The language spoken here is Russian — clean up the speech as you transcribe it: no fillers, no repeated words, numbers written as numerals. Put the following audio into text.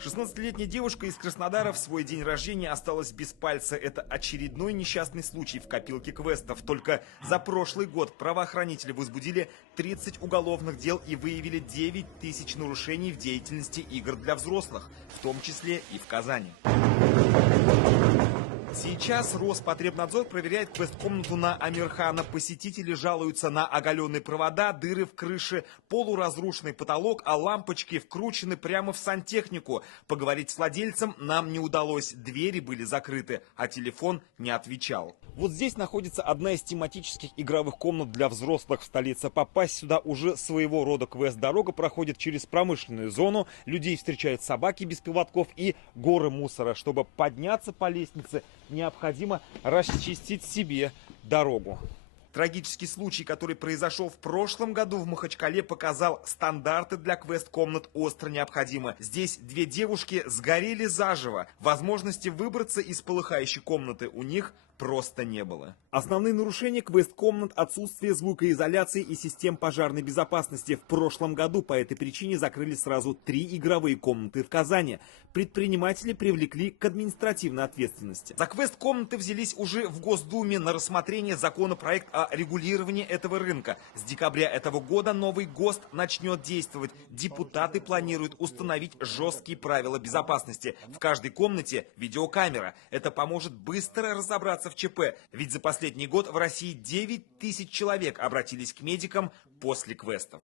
16-летняя девушка из Краснодара в свой день рождения осталась без пальца. Это очередной несчастный случай в копилке квестов. Только за прошлый год правоохранители возбудили 30 уголовных дел и выявили 9 тысяч нарушений в деятельности игр для взрослых, в том числе и в Казани. Сейчас Роспотребнадзор проверяет квест-комнату на Амирхана. Посетители жалуются на оголенные провода, дыры в крыше, полуразрушенный потолок, а лампочки вкручены прямо в сантехнику. Поговорить с владельцем нам не удалось. Двери были закрыты, а телефон не отвечал. Вот здесь находится одна из тематических игровых комнат для взрослых в столице. Попасть сюда уже своего рода квест. Дорога проходит через промышленную зону, людей встречают собаки без поводков и горы мусора. Чтобы подняться по лестнице, необходимо расчистить себе дорогу. Трагический случай, который произошел в прошлом году в Махачкале, показал: стандарты для квест-комнат остро необходимы. Здесь две девушки сгорели заживо. Возможности выбраться из полыхающей комнаты у них просто не было. Основные нарушения квест-комнат — отсутствие звукоизоляции и систем пожарной безопасности. В прошлом году по этой причине закрыли сразу 3 игровые комнаты в Казани. Предприниматели привлекли к административной ответственности. За квест-комнаты взялись уже в Госдуме на рассмотрение законопроект о регулировании этого рынка. С декабря этого года новый ГОСТ начнет действовать. Депутаты планируют установить жесткие правила безопасности. В каждой комнате видеокамера. Это поможет быстро разобраться в ЧП. Ведь за последний год в России 9 тысяч человек обратились к медикам после квестов.